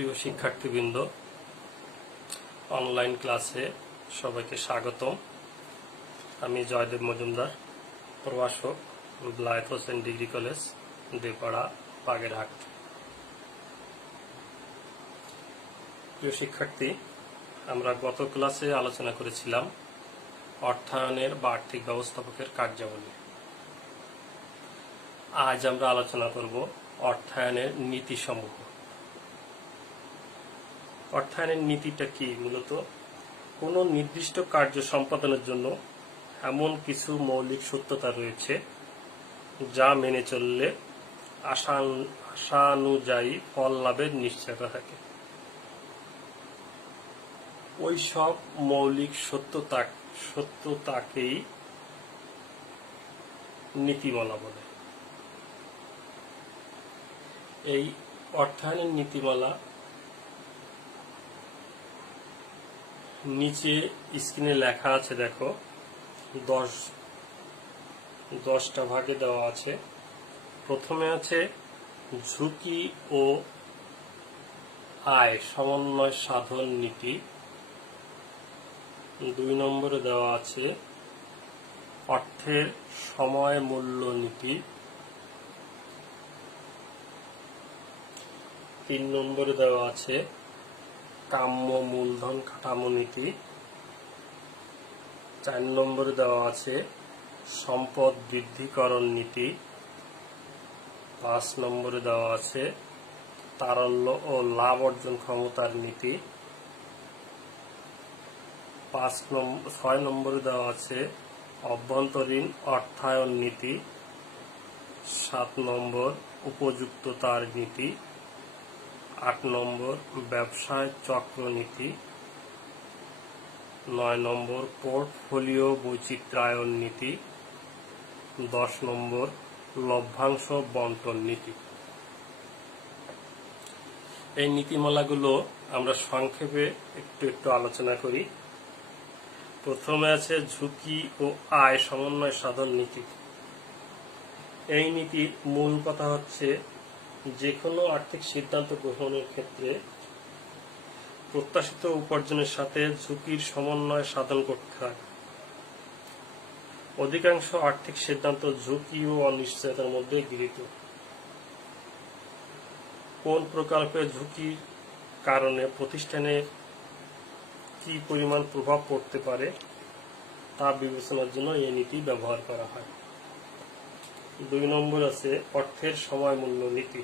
প্রিয় শিক্ষার্থীবৃন্দ, অনলাইন ক্লাসে সবাইকে স্বাগতম। আমি জয়দেব মজুমদার, প্রভাষক, ব্লায়েত হোসেন ডিগ্রি কলেজ, দেপাড়া, বাগেরহাট। প্রিয় শিক্ষার্থী, আমরা গত ক্লাসে আলোচনা করেছিলাম অর্থায়নের বা আর্থিক ব্যবস্থাপকের কার্যাবলী। আজ আমরা আলোচনা করব অর্থায়নের নীতিসমূহ। অর্থায়নের নীতিটা কি? মূলত কোনো নির্দিষ্ট কার্য সম্পাদনের জন্য এমন কিছু মৌলিক সত্যতা রয়েছে যা মেনে চললে আশানুযায়ী ফল লাভের নিশ্চয়তা থাকে। ওই সব মৌলিক সত্যতাকেই নীতিমালা বলে। এই অর্থায়নের নীতিমালা নিচে স্ক্রিনে লেখা আছে, দেখো, 10টা ভাগে দেওয়া আছে। প্রথমে আছে ঝুঁকি ও আয় সমন্বয় সাধন নীতি। 2 নম্বরে দেওয়া আছে অর্থের সময় মূল্য নীতি। 3 নম্বরে দেওয়া আছে কাম্য মূলধন কাঠামো নীতি। 4 নম্বরে দেওয়া আছে সম্পদ বৃদ্ধিকরণ নীতি। 5 নম্বরে দেওয়া আছে তারল্য ও লাভ অর্জন ক্ষমতার নীতি। 6 নম্বরে দেওয়া আছে অভ্যন্তরীণ অর্থায়ন নীতি। 7 নম্বর উপযুক্ততার নীতি। 8 নম্বর ব্যবসায় চক্র নীতি। 9 নম্বর পোর্টফোলিও বৈচিত্র্যায়ন নীতি। 10 নম্বর লভ্যাংশ বন্টন নীতি। এই নীতিমালাগুলো আমরা সংক্ষেপে একটু আলোচনা করি। প্রথমে আছে ঝুঁকি ও আয় সমন্বয় সাধন নীতি। এই নীতির মূল কথা হচ্ছে যে কোনো আর্থিক সিদ্ধান্ত গ্রহণের ক্ষেত্রে প্রত্যাশিত উপার্জনের সাথে ঝুঁকির সমন্বয় সাধন করতে হয়। অধিকাংশ আর্থিক সিদ্ধান্ত ঝুঁকি ও অনিশ্চয়তার মধ্যে গৃহীত। কোন প্রকল্পের ঝুঁকির কারণে প্রতিষ্ঠানের কি পরিমাণ প্রভাব পড়তে পারে তা বিবেচনার জন্য এই নীতি ব্যবহার করা হয়। 2 নম্বর আছে অর্থের সময় মূল্য নীতি।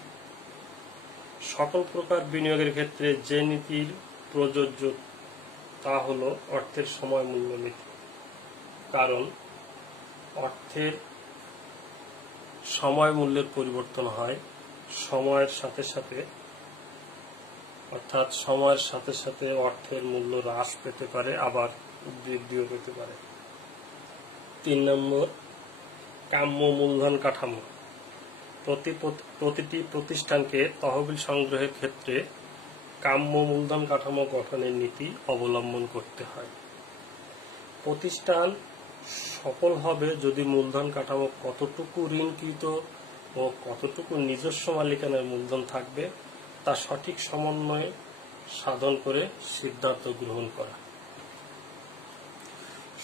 সকল প্রকার বিনিয়োগের ক্ষেত্রে যে নীতির প্রযোজ্য তা হল অর্থের সময় মূল্য নীতি। কারণ অর্থের সময় মূল্যের পরিবর্তন হয় সময়ের সাথে সাথে, অর্থাৎ সময়ের সাথে সাথে অর্থের মূল্য হ্রাস পেতে পারে, আবার বৃদ্ধিও পেতে পারে। 3 নম্বর কাম্য মূলধন কাঠামো। প্রতিটি প্রতিষ্ঠানকে তহবিল সংগ্রহের ক্ষেত্রে কাম্য মূলধন কাঠামো গঠনের নীতি অবলম্বন করতে হয়। প্রতিষ্ঠান সফল হবে যদি মূলধন কাঠামো কতটুকু ঋণকৃত ও কতটুকু নিজস্ব মালিকানার মূলধন থাকবে তা সঠিক সমন্বয় সাধন করে সিদ্ধান্ত গ্রহণ করা।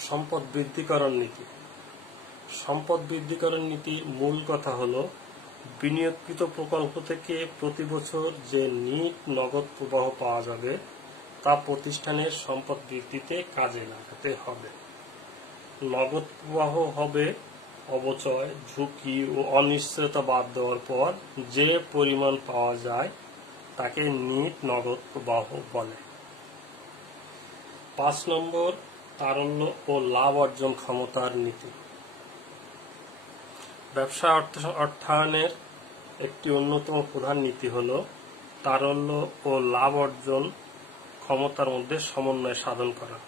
সম্পদ বৃদ্ধিকরণ নীতি। সম্পদ বৃদ্ধিকরণ নীতির মূল কথা হল বিনিয়োগকৃত প্রকল্প থেকে প্রতি বছর যে নিট নগদ প্রবাহ পাওয়া যাবে তা প্রতিষ্ঠানের সম্পদ বৃদ্ধিতে কাজে লাগাতে হবে। নগদ প্রবাহ হবে অবচয়, ঝুঁকি ও অনিশ্চয়তা বাদ দেওয়ার পর যে পরিমাণ পাওয়া যায় তাকে নিট নগদ প্রবাহ বলে। 5 নম্বর তারল্য ও লাভ অর্জন ক্ষমতার নীতি। ব্যবসা অর্থায়নের একটি অন্যতম প্রধান নীতি হল তারল্য ও লাভ অর্জন ক্ষমতার মধ্যে সমন্বয় সাধন করা।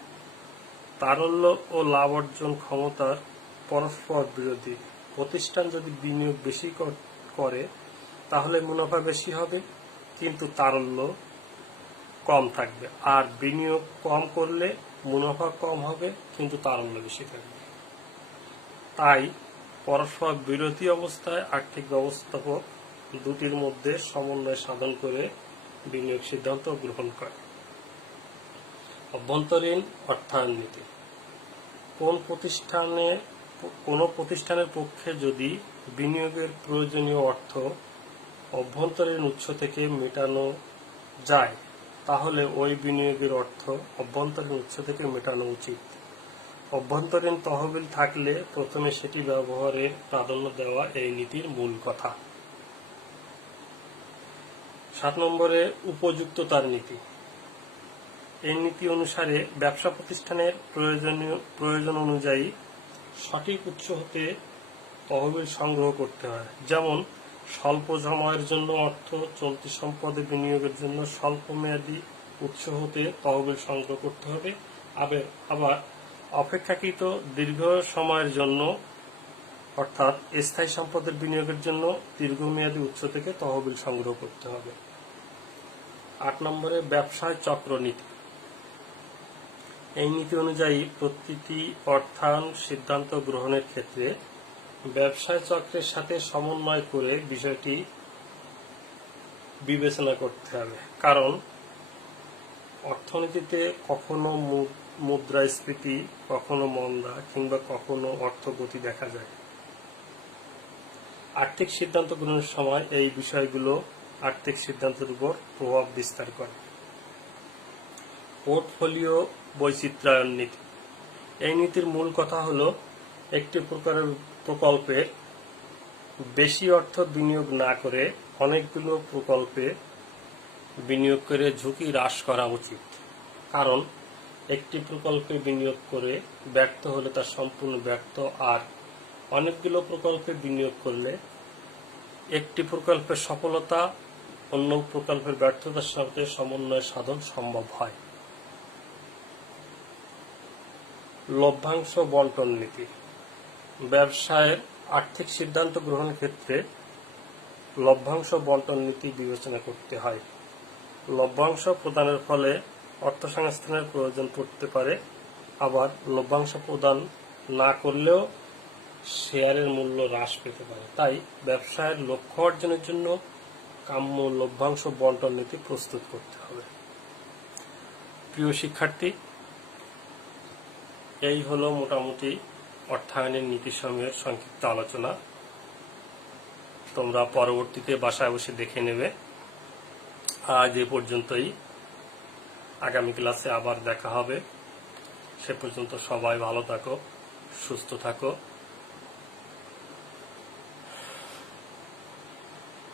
তারল্য ও লাভ অর্জন ক্ষমতার পরস্পর বিরোধী। প্রতিষ্ঠান যদি বিনিয়োগ বেশি করে তাহলে মুনাফা বেশি হবে, কিন্তু তারল্য কম থাকবে। আর বিনিয়োগ কম করলে মুনাফা কম হবে, কিন্তু তারল্য বেশি থাকবে। তাই পরস্পর বিরোধী অবস্থায় আর্থিক ব্যবস্থাপক দুটির মধ্যে সমন্বয় সাধন করে বিনিয়োগ সিদ্ধান্ত গ্রহণ করে। অভ্যন্তরীণ অর্থায়ন নীতি। কোন প্রতিষ্ঠানের পক্ষে যদি বিনিয়োগের প্রয়োজনীয় অর্থ অভ্যন্তরীণ উৎস থেকে মেটানো যায়, তাহলে ওই বিনিয়োগের অর্থ অভ্যন্তরীণ উৎস থেকে মেটানো উচিত। অভ্যন্তরীণ তহবিল থাকলে প্রথমে সেটি ব্যবহারের প্রাধান্য দেওয়া এই নীতির মূল কথা। 7 নম্বরে উপযুক্ততার নীতি। এই নীতি অনুসারে ব্যবসা প্রতিষ্ঠানের প্রয়োজন অনুযায়ী সঠিক উৎস হতে তহবিল সংগ্রহ করতে হয়। যেমন স্বল্প সময়ের জন্য অর্থ, চলতি সম্পদে বিনিয়োগের জন্য স্বল্প মেয়াদী উৎস হতে তহবিল সংগ্রহ করতে হবে। আবার অপেক্ষাকৃত দীর্ঘ সময়ের জন্য অর্থাৎ স্থায়ী সম্পদের বিনিয়োগের জন্য দীর্ঘমেয়াদী উৎস থেকে তহবিল সংগ্রহ করতে হবে। 8 নম্বরে ব্যবসায় চক্র নীতি। এই নীতি অনুযায়ী প্রতিটি অর্থায়ন সিদ্ধান্ত গ্রহণের ক্ষেত্রে ব্যবসায় চক্রের সাথে সমন্বয় করে বিষয়টি বিবেচনা করতে হবে। কারণ অর্থনীতিতে কখনো মুদ্রাস্ফীতি, কখনো মন্দা কিংবা কখনো অর্থগতি দেখা যায়। আর্থিক সিদ্ধান্ত গ্রহণের সময় এই বিষয়গুলো আর্থিক সিদ্ধান্তের উপর প্রভাব বিস্তার করে। পোর্টফোলিও বৈচিত্র্যায়ন নীতি। এই নীতির মূল কথা হলো একটি প্রকারের প্রকল্পে বেশি অর্থ বিনিয়োগ না করে অনেকগুলো প্রকল্পে বিনিয়োগ করে ঝুঁকি হ্রাস করা উচিত। কারণ একটি প্রকল্পে বিনিয়োগ করে ব্যর্থ হলে তা সম্পূর্ণ ব্যর্থ, আর অনেকগুলো প্রকল্পে বিনিয়োগ করলে একটি প্রকল্পের সফলতা অন্য প্রকল্পের ব্যর্থতার সাথে সমন্বয় সাধন সম্ভব হয়। লভ্যাংশ বন্টন নীতি। ব্যবসায়ের আর্থিক সিদ্ধান্ত গ্রহণের ক্ষেত্রে লভ্যাংশ বন্টন নীতি বিবেচনা করতে হয়। লভ্যাংশ প্রদানের ফলে অর্থসংস্থানের প্রয়োজন পড়তে পারে, আবার লভ্যাংশ প্রদান না করলেও শেয়ারের মূল্য হ্রাস পেতে পারে। তাই ব্যবসায়ের লক্ষ্য অর্জনের জন্য কাম্য লভ্যাংশ বন্টন নীতি প্রস্তুত করতে হবে। প্রিয় শিক্ষার্থী, এই হলো মোটামুটি অর্থায়নের নীতিসমূহের সংক্ষিপ্ত আলোচনা। তোমরা পরবর্তীতে বাসায় বসে দেখে নেবে। আজ এ পর্যন্তই। আগামী ক্লাসে আবার দেখা হবে। সে পর্যন্ত সবাই ভালো থাকো, সুস্থ থাকো।